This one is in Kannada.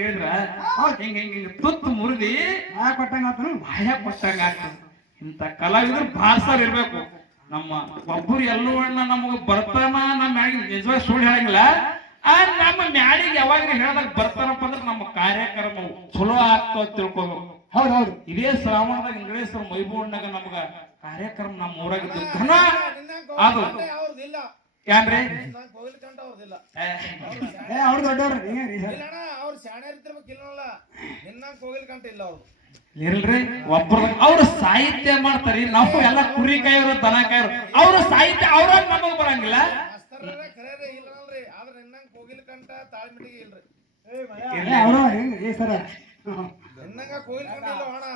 ಕೇಳಿದ್ರ ಹಿಂಗ ಹಿಂಗ ತುತ್ತು ಮುರಿದಿ ಬಾಯ ಕೊಟ್ಟಂಗ ಇಂತ ಕಲಾವಿದ್ರು ಭಾಷಾರ್ ಇರ್ಬೇಕು. ನಮ್ಮ ಒಬ್ಬರು ಎಲ್ಲೂ ಅಣ್ಣ ನಮಗ ಬರ್ತಾನ ನಮ್ಮ ಮ್ಯಾಗ ನಿಜವಾಗಿ ಸುಳ್ಳು ಹೇಳಂಗಿಲ್ಲ. ನಮ್ಮ ಮ್ಯಾಡಿಗೆ ಯಾವಾಗ ಹೇಳ್ದಾಗ ಬರ್ತಾನಪ್ಪ ಅಂದ್ರೆ ನಮ್ಮ ಕಾರ್ಯಕ್ರಮ ಚಲೋ ಆಗ್ತಾವ ತಿಳ್ಕೊಬೇಕು. ಹೌದೌದು. ಇದೇ ಶ್ರಾವಣದಾಗ ಇಂಗಳೇಶ್ವರ ಮೈಬೂರ್ನಾಗ ನಮಗ ಕಾರ್ಯಕ್ರಮ ನಮ್ಮ ಊರಾಗಿದ್ದು ಘನ ಅದು ಯಾನ್ರಿ ಅವ್ರು ದೊಡ್ಡವ್ರ ಅವ್ರು ಶಾಣೆ ಇರ್ತಿರ್ಬೇಕಿಲ್ಲ ನಿನ್ನ ಕೋಗಿಲ್ ಕಂಠ ಇಲ್ಲ ಅವ್ರು ಇಲ್ರಿ. ಒಬ್ಬರು ಅವ್ರ ಸಾಹಿತ್ಯ ಮಾಡ್ತಾರಿ, ನಾವು ಎಲ್ಲ ಕುರಿ ಕಾಯೋರು ದನ ಕಾಯೋರು. ಅವ್ರ ಸಾಹಿತ್ಯ ಅವ್ರಾಗ ನಮಗ್ ಬರಂಗಿಲ್ಲ. ಕರೆ ಇಲ್ಲಲ್ರಿ, ಆದ್ರೆ ನಿನ್ನಂಗ ಕೋಗಿಲ್ ಕಂಠ ತಾಳ್ಮಿಟಿಗೆ ಇಲ್ರಿ. ನಿನ್ನಂಗ ಕೋಗಿಲ್ ಕಂಠ ಇಲ್ಲ ಅಣ್ಣ.